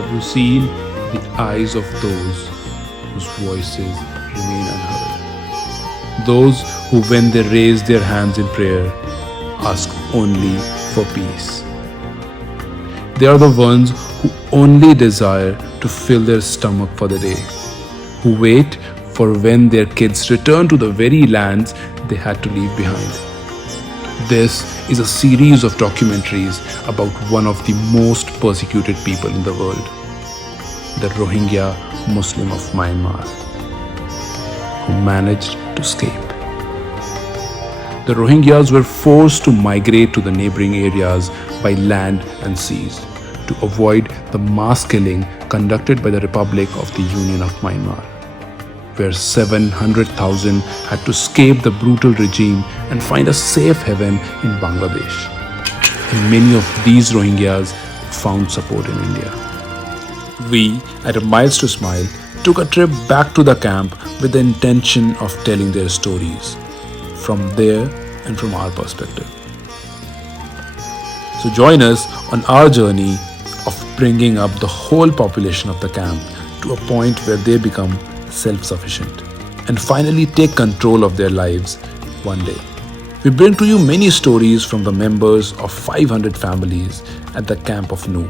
Have you seen the eyes of those whose voices remain unheard? Those who, when they raise their hands in prayer, ask only for peace. They are the ones who only desire to fill their stomach for the day, who wait for when their kids return to the very lands they had to leave behind. This is a series of documentaries about one of the most persecuted people in the world, the Rohingya Muslim of Myanmar, who managed to escape. The Rohingyas were forced to migrate to the neighboring areas by land and seas to avoid the mass killing conducted by the Republic of the Union of Myanmar, where 700,000 had to escape the brutal regime and find a safe haven in Bangladesh. And many of these Rohingyas found support in India. We at MIles2Smile took a trip back to the camp with the intention of telling their stories from there and from our perspective. So join us on our journey of bringing up the whole population of the camp to a point where they become self-sufficient and finally take control of their lives one day. We bring to you many stories from the members of 500 families at the camp of Nuh.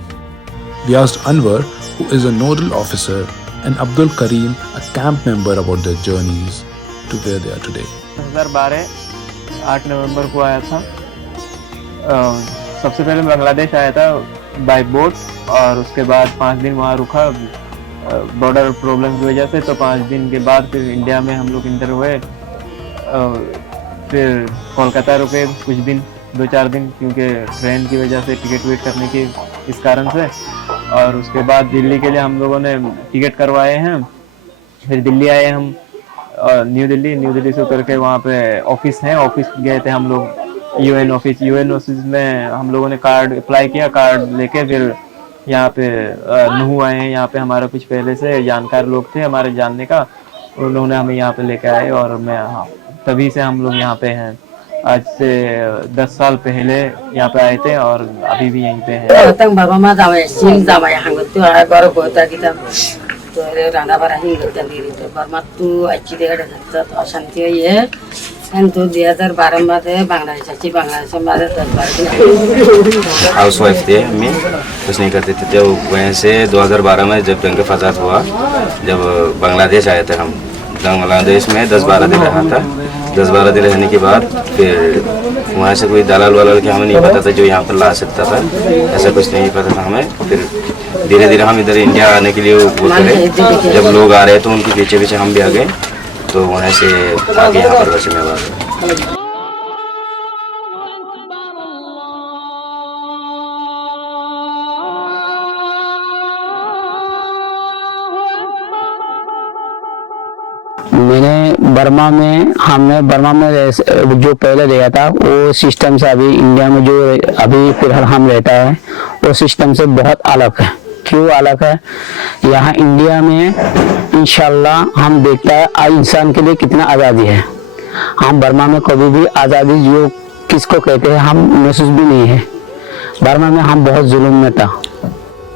We asked Anwar, who is a nodal officer, and Abdul Karim, a camp member, about their journeys to where they are today. 2012 8 नवंबर को आया था। सबसे पहले बांग्लादेश आया था bye boat और उसके बाद 5 दिन वहाँ रुका बॉर्डर प्रॉब्लम की वजह से। तो 5 दिन के बाद फिर इंडिया में हम लोग इंटर हुए, फिर कोलकाता रुके कुछ दिन 2-4 दिन, क्योंकि ट्रेन की वजह से टिकट वेट करने की इस कारण से। और उसके बाद दिल्ली के लिए हम लोगों ने टिकट करवाए हैं। फिर दिल्ली आए हम, न्यू दिल्ली से उतर के वहाँ पे ऑफिस है, ऑफिस गए थे हम लोग, यूएन ऑफिस में हम लोगों ने कार्ड अप्लाई किया। कार्ड लेके फिर यहाँ पे नूह आए हैं। यहाँ पे हमारा कुछ पहले से जानकार लोग थे हमारे जानने का, उन्होंने हमें यहाँ पे लेके आए और तभी से हम लोग यहाँ पे हैं। आज से 10 साल पहले यहाँ पे आए थे और अभी भी यहीं पे हैं। तो 2012 मध्ये बांग्लादेशमध्ये 10-12 दिन हाउस वाइफ थे, हमें कुछ नहीं करते थे। जब वहीं से 2012 में जब दंगे फसाद हुआ, जब बांग्लादेश आए थे हम, बांग्लादेश में 10-12 दिन रहा था। 10-12 दिन रहने के बाद फिर वहाँ से कोई दलाल वालाल के हमें नहीं पता था जो यहाँ पर ला सकता था, ऐसा कुछ नहीं पता था हमें। फिर धीरे धीरे हम इधर इंडिया आने के लिए वो करे। जब लोग आ रहे तो उनके पीछे पीछे हम भी आ गए, तो वहाँ से आगे यहाँ पर वैसे में बात। मैंने हमने बर्मा में जो पहले रहा था वो सिस्टम से अभी इंडिया में जो अभी फिलहाल हम रहता है वो सिस्टम से बहुत अलग है। क्यों अलग है? यहाँ इंडिया में इंशाल्लाह हम देखता है आज इंसान के लिए कितना आज़ादी है। हम बर्मा में कभी भी आज़ादी जो किसको कहते हैं हम महसूस भी नहीं है। बर्मा में हम बहुत जुल्म में था।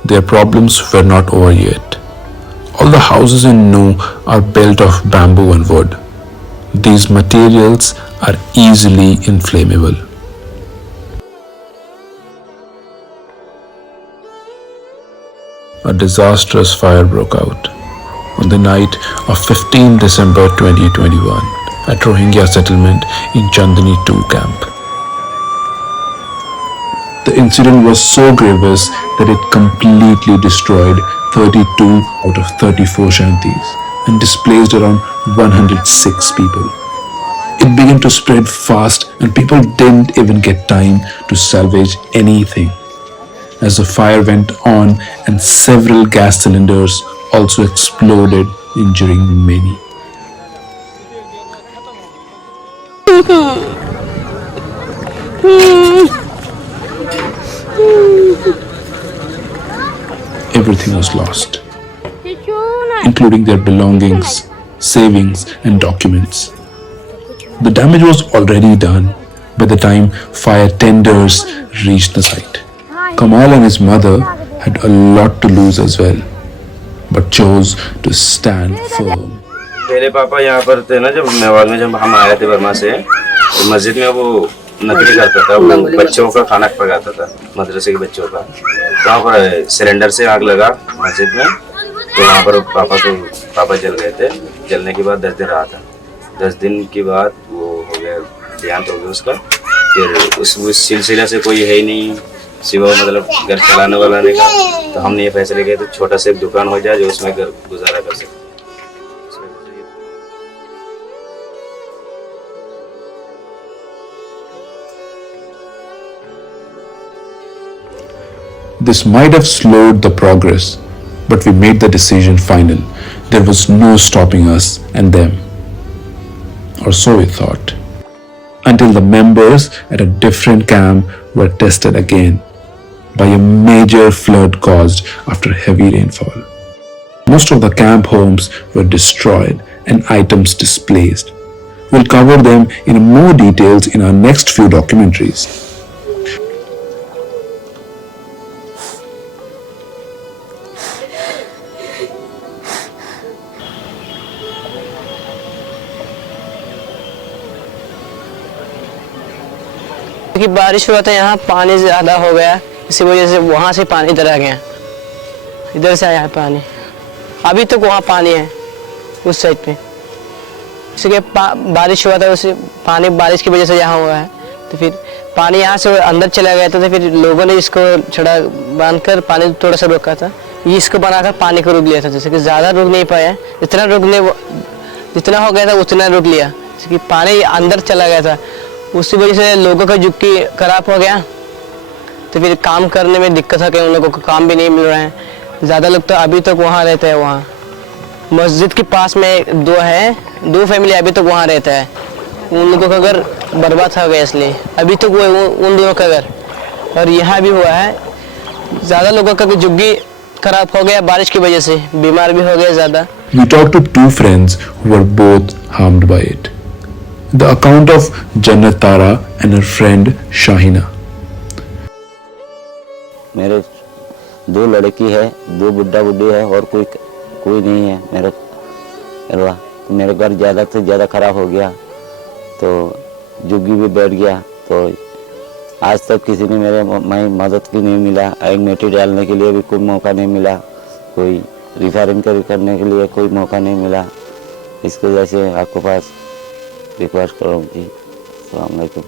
Their problems were not over yet. All the houses in Nuh are built of bamboo and wood. These materials are easily inflammable. A disastrous fire broke out on the night of 15 December 2021 at Rohingya settlement in Chandni 2 camp. The incident was so grievous that it completely destroyed 32 out of 34 shanties and displaced around 106 people. It began to spread fast and people didn't even get time to salvage anything. As the fire went on and several gas cylinders also exploded, injuring many. Everything was lost, including their belongings, savings, and documents. The damage was already done by the time fire tenders reached the site. Kamal and his mother had a lot to lose as well, but chose to stand firm. मेरे पापा यहाँ पर थे ना, जब मेवाड़ में जब हम आए थे बर्मा से, तो मस्जिद में वो नकली करता था, वो बच्चों का खाना पकाता था, मदरसे के बच्चों का। वहाँ पर सिलेंडर से आग लगा मस्जिद में, तो वहाँ पर पापा जल गए थे। जलने के बाद 10 दिन रहा था। 10 दिन के बाद वो हो गया, देहांत हो गया उसका। फिर उस सिलसिला से कोई है ही नहीं सिवा मतलब घर चलाने वाला नहीं का। तो हमने ये फैसले किया तो छोटा सा एक दुकान हो जाए जो उसमें घर गुजारा कर सके। This might have slowed the progress, but we made the decision final. There was no stopping us and them. Or so we thought. Until the members at a different camp were tested again by a major flood caused after heavy rainfall. Most of the camp homes were destroyed and items displaced. We'll cover them in more details in our next few documentaries. क्योंकि बारिश हुआ था, यहाँ पानी ज़्यादा हो गया, इसी वजह से वहाँ से पानी इधर आ गया, इधर से आया है पानी। अभी तक वहाँ पानी है उस साइड पे, इसलिए बारिश हुआ था, उसे पानी बारिश की वजह से यहाँ हुआ है। तो फिर पानी यहाँ से अंदर चला गया था, तो फिर लोगों ने इसको छड़ा बांध कर पानी थोड़ा सा रोका था। ये इसको बनाकर पानी को रोक लिया था, जैसे कि ज़्यादा रोक नहीं पाया, जितना हो गया था उतना रोक लिया, जैसे कि पानी अंदर चला गया था। उसी वजह से लोगों का जुक्की खराब हो गया, तो फिर काम करने में दिक्कत है कि उन लोगों को काम भी नहीं मिल रहा है। ज़्यादा लोग तो अभी तक वहाँ रहते हैं। वहाँ मस्जिद के पास में दो फैमिली अभी तक वहाँ रहता है। उन लोगों का घर बर्बाद हो गया, इसलिए अभी तक वो उन दोनों का घर। और यहाँ भी हुआ है, ज़्यादा लोगों का जुग्गी खराब हो गया, बारिश की वजह से बीमार भी हो गए ज़्यादा। We talked to 2 friends who were both harmed by it. The account of Jannat Tara and her friend Shahina. मेरे 2 लड़की है, 2 बुड्ढा बुड्ढी है और कोई नहीं है। मेरे घर ज़्यादा से ज़्यादा ख़राब हो गया, तो जुग्गी भी बैठ गया। तो आज तक किसी ने मेरे मदद की नहीं मिला, एक मिट्टी डालने के लिए भी कोई मौका नहीं मिला, कोई रिफायरिंग करने के लिए कोई मौका नहीं मिला। इसकी वजह से आपके पास रिक्वेस्ट करूँगी। अस्सलाम वालेकुम।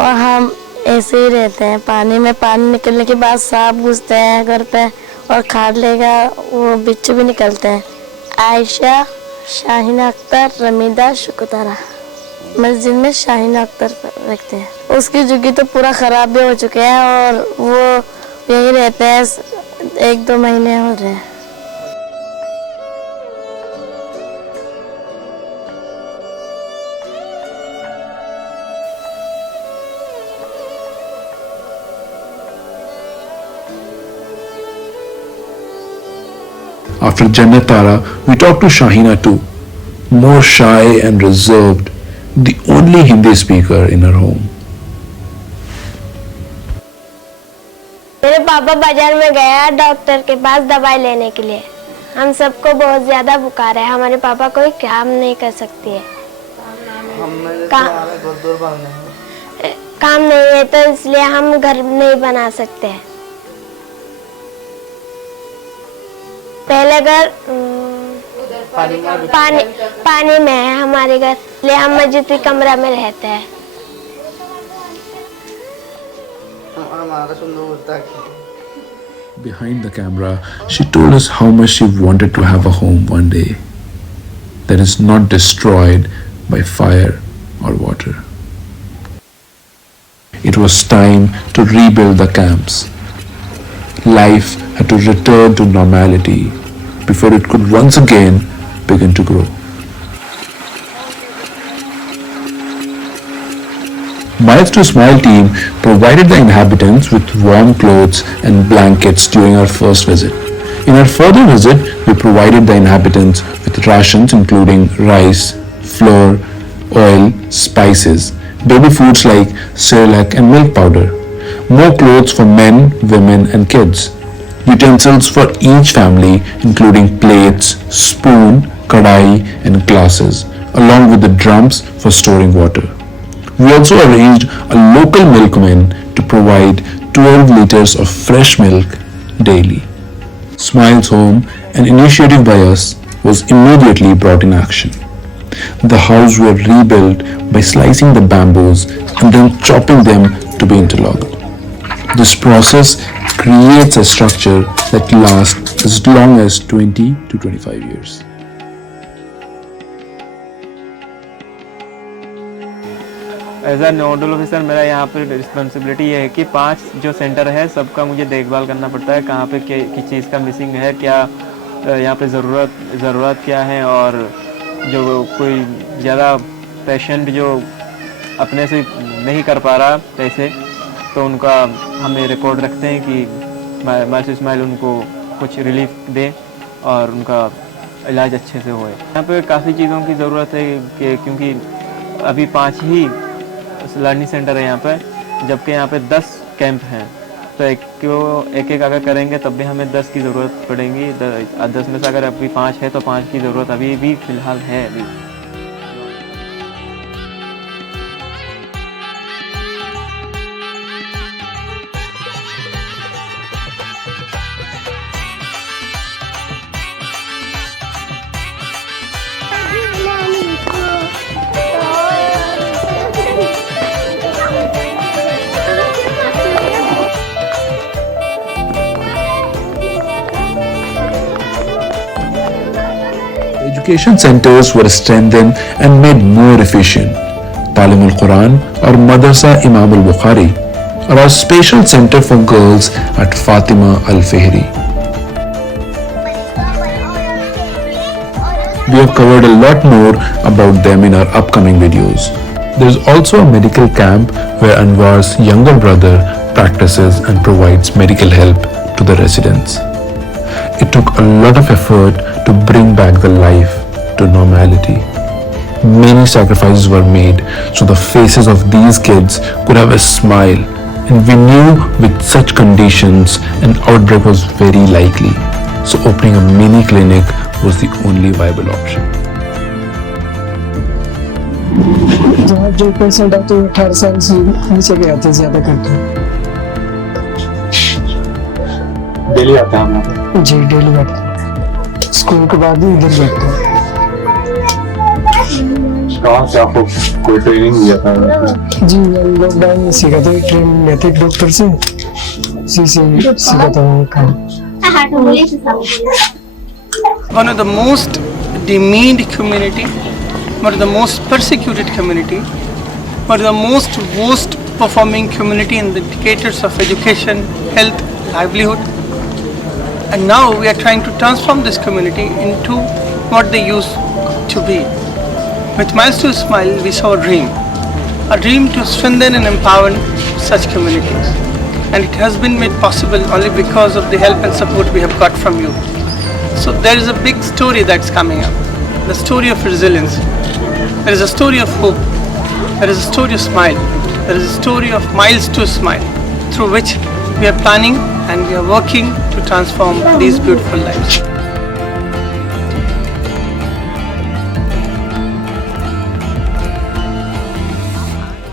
और हम ऐसे ही रहते हैं, पानी में पानी निकलने के बाद सांप घुसते हैं घर पे, और खाद लेगा वो बिच्छू भी निकलते हैं। आयशा, शाहीना अख्तर, रमीदा, शुकुतारा। मस्जिद में शाहीना अख्तर रखते हैं। उसकी जुग्गी तो पूरा ख़राब भी हो चुके हैं और वो यही रहते हैं, 1-2 महीने हो रहे हैं। After Jannat Tara, we talked to Shahina too, more shy and reserved, the only Hindi speaker in her home. मेरे पापा बाजार में गया डॉक्टर के पास दवाई लेने के लिए। हम सबको बहुत ज्यादा बुखार है, हमारे पापा कोई काम नहीं कर सकती है। काम नहीं है तो इसलिए हम घर नहीं बना सकते हैं। पहले घर पानी में है हमारे घर, इसलिए हम मस्जिद के कमरा में रहते हैं। Behind the camera, she told us how much she wanted to have a home one day that is not destroyed by fire or water. It was time to rebuild the camps. Life had to return to normality before it could once again begin to grow. MIles2Smile team provided the inhabitants with warm clothes and blankets during our first visit. In our further visit, we provided the inhabitants with rations including rice, flour, oil, spices, baby foods like Cerelac and milk powder, more clothes for men, women and kids. utensils for each family, including plates, spoon, kadai, and glasses, along with the drums for storing water. We also arranged a local milkman to provide 12 liters of fresh milk daily. Smiles Home, an initiative by us, was immediately brought in action. The house were rebuilt by slicing the bamboos and then chopping them to be interlocked. This process creates a structure that lasts as long as 20 to 25 years. As a nodal officer मेरा यहाँ पर responsibility ये है कि 5 जो centre है सबका मुझे देखभाल करना पड़ता है, कहाँ पे किस चीज़ का मिसिंग है, क्या यहाँ पे ज़रूरत क्या है, और जो कोई ज़्यादा पेशेंट जो अपने से नहीं कर पा रहा पैसे, तो उनका हमें रिकॉर्ड रखते हैं कि MIles2Smile उनको कुछ रिलीफ दे और उनका इलाज अच्छे से होए। यहाँ पे काफ़ी चीज़ों की ज़रूरत है कि क्योंकि अभी 5 ही लर्निंग सेंटर है यहाँ पर, जबकि यहाँ पे 10 कैंप हैं, तो एक अगर करेंगे तब भी हमें 10 की ज़रूरत पड़ेगी। 10 में से अगर अभी 5 है तो 5 की ज़रूरत अभी भी फ़िलहाल है अभी। Education centers were strengthened and made more efficient. Talim al-Quran or Madrasa Imam al-Bukhari or our special center for girls at Fatima al-Fihri. We have covered a lot more about them in our upcoming videos. There is also a medical camp where Anwar's younger brother practices and provides medical help to the residents. It took a lot of effort to bring back the life to normality. Many sacrifices were made so the faces of these kids could have a smile, and we knew with such conditions an outbreak was very likely. So opening a mini clinic was the only viable option. जहाँ जो patient आते हैं 18 साल से नीचे के आते हैं ज़्यादा करके। डेली आता है यहाँ पे? जी डेली आता है, स्कूल के बाद ही इधर बैठते हैं। कहाँ से आपको कोई ट्रेनिंग दिया था? जी लॉकडाउन में सीखा था, ट्रेनिंग लेते डॉक्टर से, उसी से सीखा था वो काम। One of the most demeaned community, one of the most persecuted community, one of the most worst performing community in the indicators of education, health, livelihood. And now we are trying to transform this community into what they used to be. With MIles2Smile, we saw a dream to strengthen and empower such communities. And it has been made possible only because of the help and support we have got from you. So there is a big story that's coming up, the story of resilience. There is a story of hope. There is a story of smile. There is a story of MIles2Smile, through which we are planning and we are working to transform these beautiful lives.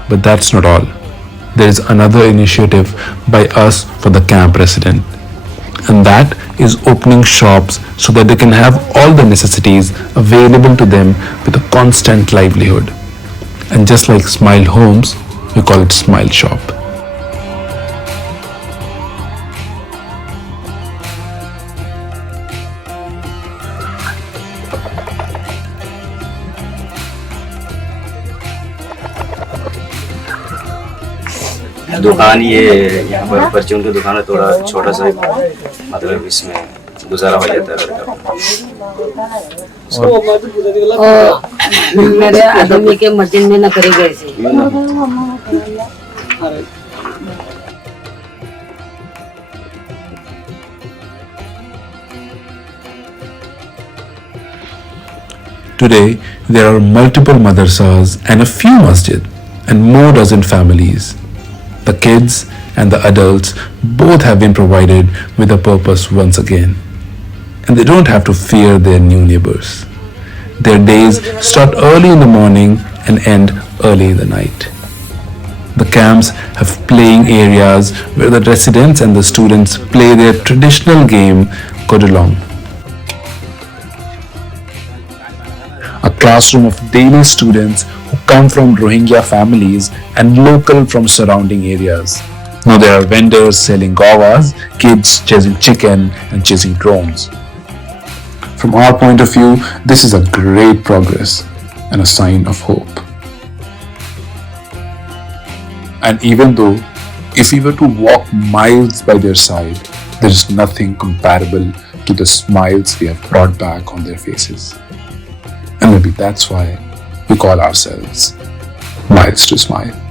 But that's not all. There is another initiative by us for the camp resident, and that is opening shops so that they can have all the necessities available to them with a constant livelihood. And just like Smile Homes, we call it Smile Shop. दुकान ये यहाँ पर परचून की दुकान है, थोड़ा छोटा सा, मतलब इसमें गुजारा हो जाता है। मेरे आदमी के मशीन में न करे गए थे। Today, there are multiple madrasas and a few masjid and more dozen families. The kids and the adults both have been provided with a purpose once again. And they don't have to fear their new neighbors. Their days start early in the morning and end early in the night. The camps have playing areas where the residents and the students play their traditional game, Kodolong. A classroom of daily students who come from Rohingya families and local from surrounding areas. Now there are vendors selling guavas, kids chasing chicken and chasing drones. From our point of view, this is a great progress and a sign of hope. And even though if we were to walk miles by their side, there is nothing comparable to the smiles we have brought back on their faces. And maybe that's why we call ourselves Miles to Smile.